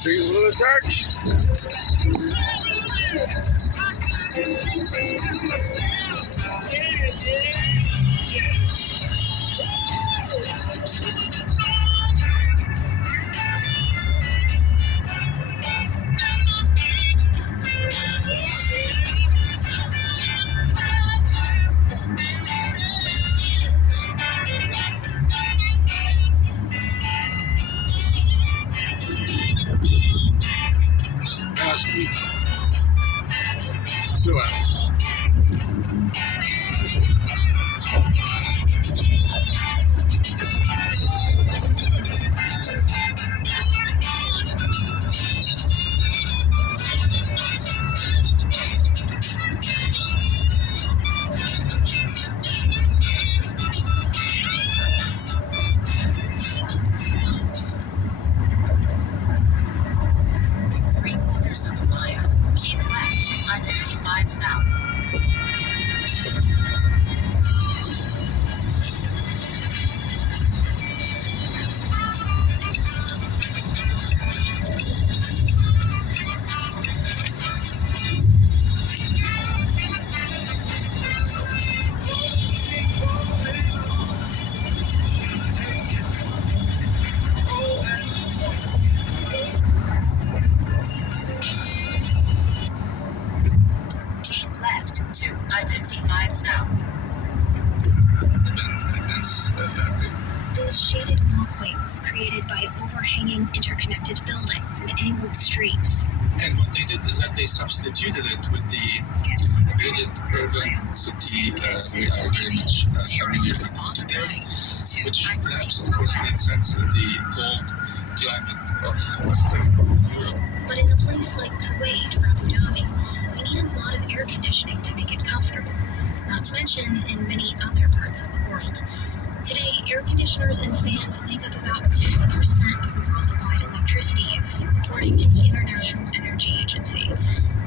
St. Louis Arch. Must be. Do it. Three-quarters of a mile. Keep left, I-55 south. Keep left to I-55 south. Those shaded walkways created by overhanging interconnected buildings and angled streets. And what they did is that they substituted it with the upgraded urban city we are very much familiar with today, which perhaps of course made sense in the cold climate of Western Europe. But in a place like Kuwait or Abu Dhabi, we need a lot of air conditioning to make it comfortable, not to mention in many other parts of the world. Today, air conditioners and fans make up about 10% of the worldwide electricity use, according to the International Energy Agency.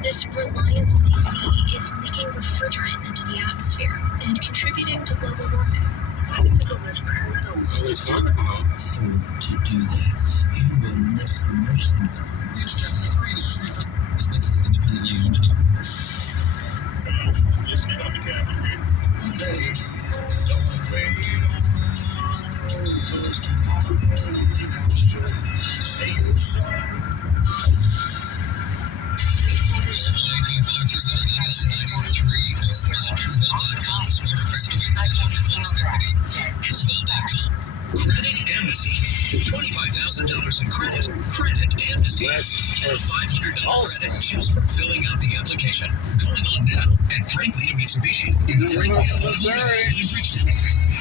This reliance on AC is leaking refrigerant into the atmosphere and contributing to global warming. So they talk about. So to do that, you will miss the most important. Business is independently owned. Don't wait on cause tomorrow may not show. Say you're sorry. Credit Amnesty. $25,000 in credit. Credit Amnesty. $500 credit just for filling out the application. Going on now at Frank Leda Mitsubishi in the Frank Leda in Bridgeton.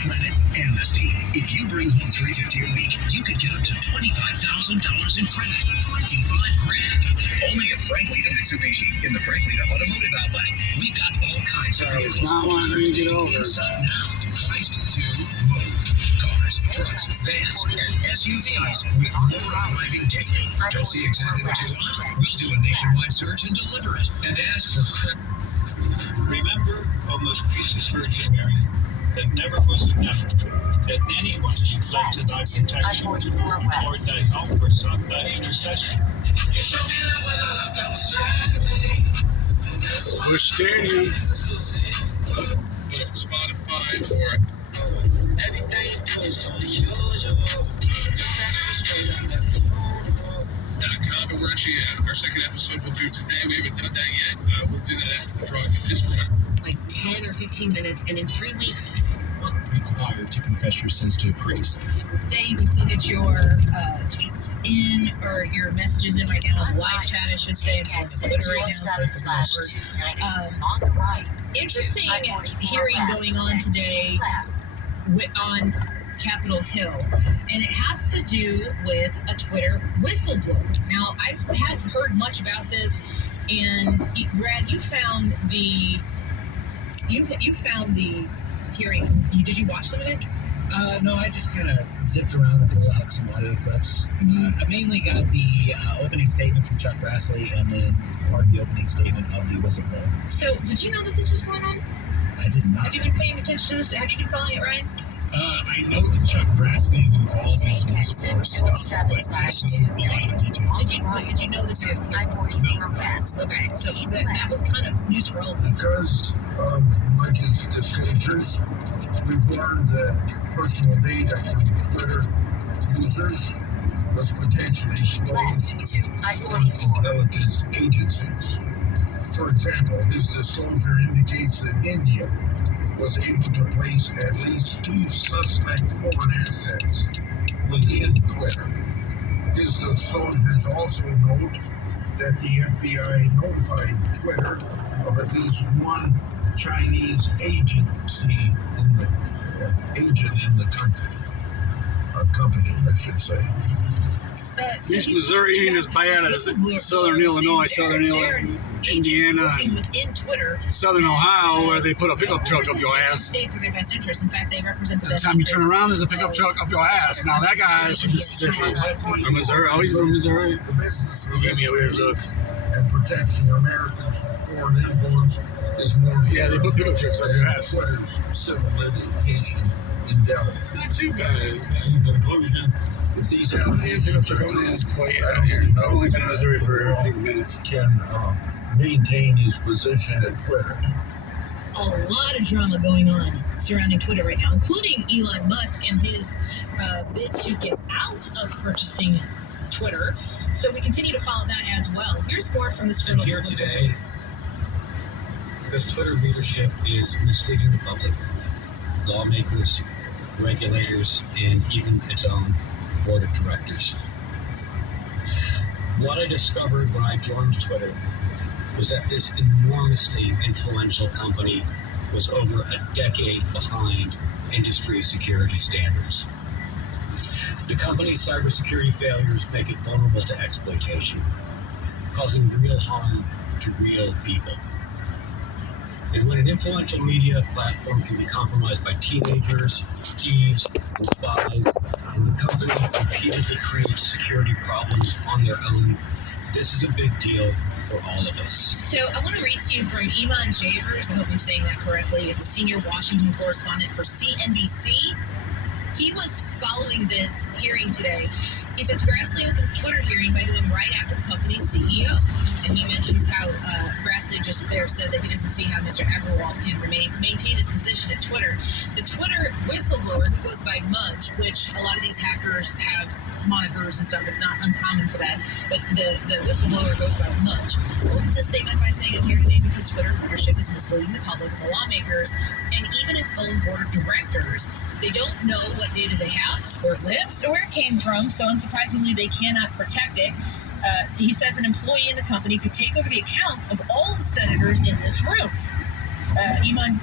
Credit Amnesty. If you bring home $350 a week, you could get up to $25,000 in credit. 25 grand. Only at Frank Leda Mitsubishi in the Frank Leda Automotive Outlet. We've got all kinds of vehicles. Not wanting me to get over. Now, priced to move. Cars, trucks, vans, and SUVs with more arriving daily. Don't see exactly what you want? We'll do a nationwide search and deliver it. And ask for credit. Remember, O most gracious Virgin Mary, that never was it known that anyone fled to thy protection I-44 or west. thy help or sought thy intercession. Bush Stadium. Put up Spotify or .com, but we're actually our second episode we'll do today. We haven't done that yet. We'll do that after the draw this morning. Like 10 or 15 minutes, and in 3 weeks, Required to confess your sins to a priest. Then you can still get your tweets in or your messages in right now. It's live chat, I should say. take It's exit Twitter right now, so it's 207/290 on the right. interesting I-44 hearing west, going on then today keep left. on Capitol Hill, and it has to do with a Twitter whistleblower. Now, I hadn't heard much about this, and Brad, you found the hearing. Did you watch some of it? No, I just kind of zipped around and pulled out some audio clips. I mainly got the opening statement from Chuck Grassley and then part of the opening statement of the whistleblower. So, did you know that this was going on? I did not. Have you been paying attention to this? Have you been following it, Ryan? I know that Chuck Grassley is involved in some whistleblower stuff, but I don't know a lot of the details. Did you know that there was I-44 West. Okay, so that was kind of news for all of us. Because of Mudge's disclosures, we've learned that personal data from Twitter users was potentially exposed Left to to I-44. intelligence agencies. For example, his disclosure indicates that India was able to place at least 2 suspect foreign assets within Twitter. His disclosures also note that the FBI notified Twitter of at least one Chinese agent in the company, I should say. So East he's Missouri talking ain't as about bad these as whistleblowers Southern saying Illinois, they're- Southern they're Indiana, working and within Twitter. Southern Ohio, where they put a pickup truck up represent your the United ass. States are their best interest. In fact, they represent the Every best time you turn interests around, there's a pickup of- truck up your ass. Now that guy is from Mississippi. Or Missouri. Oh, he's from Missouri. The business He gave me a weird look. and protecting Americans from foreign influence is more Yeah, they put pickup trucks up your ass. Twitter's civil litigation endeavor. Not too bad. In conclusion, if these allegations are true, That's quite I out don't here. see I've how only this been in Missouri for a few minutes. can maintain his position at Twitter. A lot of drama going on surrounding Twitter right now, including Elon Musk and his bid to get out of purchasing Twitter. So we continue to follow that as well. Here's more from this I'm photo. here today because Twitter leadership is misleading the public, lawmakers, regulators, and even its own board of directors. What I discovered when I joined Twitter was that this enormously influential company was over a decade behind industry security standards. The company's cybersecurity failures make it vulnerable to exploitation, causing real harm to real people. And when an influential media platform can be compromised by teenagers, thieves, and spies, and the company repeatedly creates security problems on their own, this is a big deal for all of us. So I want to read to you from Iman Javers. I hope I'm saying that correctly. Is a senior Washington correspondent for CNBC. He was following this hearing today. He says Grassley opens Twitter hearing by doing right after the company's CEO. And he mentions how Grassley just there said that he doesn't see how Mr. Agrawal can maintain his position at Twitter. The Twitter whistleblower, who goes by Mudge, which a lot of these hackers have monikers and stuff. It's not uncommon for that. But the whistleblower goes by Mudge. Opens a statement by saying, I'm here today because Twitter leadership is misleading the public and the lawmakers and even its own board of directors. They don't know what data they have, where it lives, or where it came from, so unsurprisingly, they cannot protect it. He says an employee in the company could take over the accounts of all the senators in this room. Iman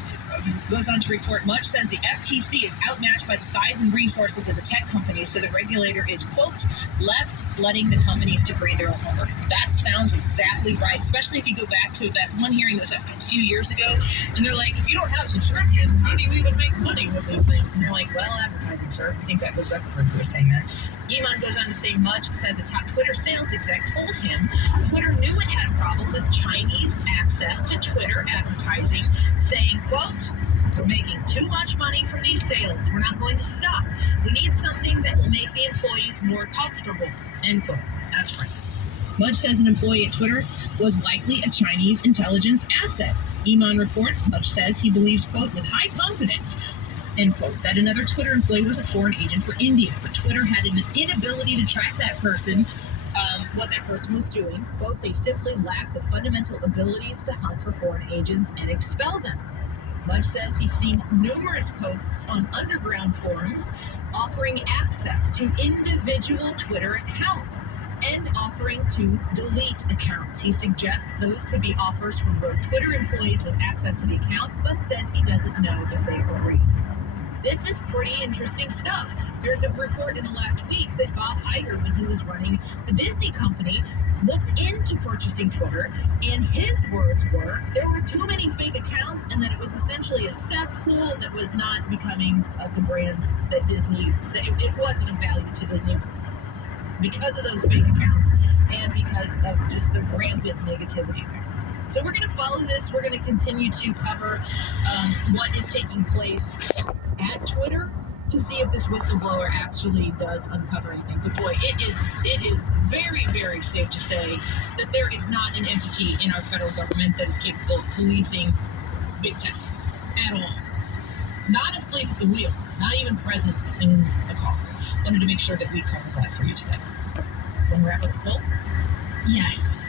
goes on to report, Mudge says the FTC is outmatched by the size and resources of the tech companies, so the regulator is, quote, left letting the companies to create their own homework. That sounds exactly right, especially if you go back to that one hearing that was a few years ago, and they're like, if you don't have subscriptions, how do you even make money with these things? And they're like, well, advertising, sir. I think that was Zuckerberg who was saying that. Iman goes on to say, Mudge says a top Twitter sales exec told him Twitter knew it had a problem with Chinese access to Twitter advertising, saying, quote, we're making too much money from these sales. We're not going to stop. We need something that will make the employees more comfortable, end quote. That's right. Mudge says an employee at Twitter was likely a Chinese intelligence asset. Iman reports, Mudge says he believes, quote, with high confidence, end quote, that another Twitter employee was a foreign agent for India, but Twitter had an inability to track that person, what that person was doing. Quote, they simply lack the fundamental abilities to hunt for foreign agents and expel them. Mudge says he's seen numerous posts on underground forums offering access to individual Twitter accounts and offering to delete accounts. He suggests those could be offers from rogue Twitter employees with access to the account, but says he doesn't know if they are real. This is pretty interesting stuff. There's a report in the last week that Bob Iger, when he was running the Disney company, looked into purchasing Twitter, and his words were there were too many fake accounts and that it was essentially a cesspool that was not becoming of the brand that Disney, that it wasn't of value to Disney because of those fake accounts and because of just the rampant negativity there. So we're going to follow this. We're going to continue to cover what is taking place at Twitter to see if this whistleblower actually does uncover anything. But boy, it is very, very safe to say that there is not an entity in our federal government that is capable of policing big tech at all. Not asleep at the wheel, not even present in a car. Wanted to make sure that we covered that for you today. Want to wrap up the poll? Yes.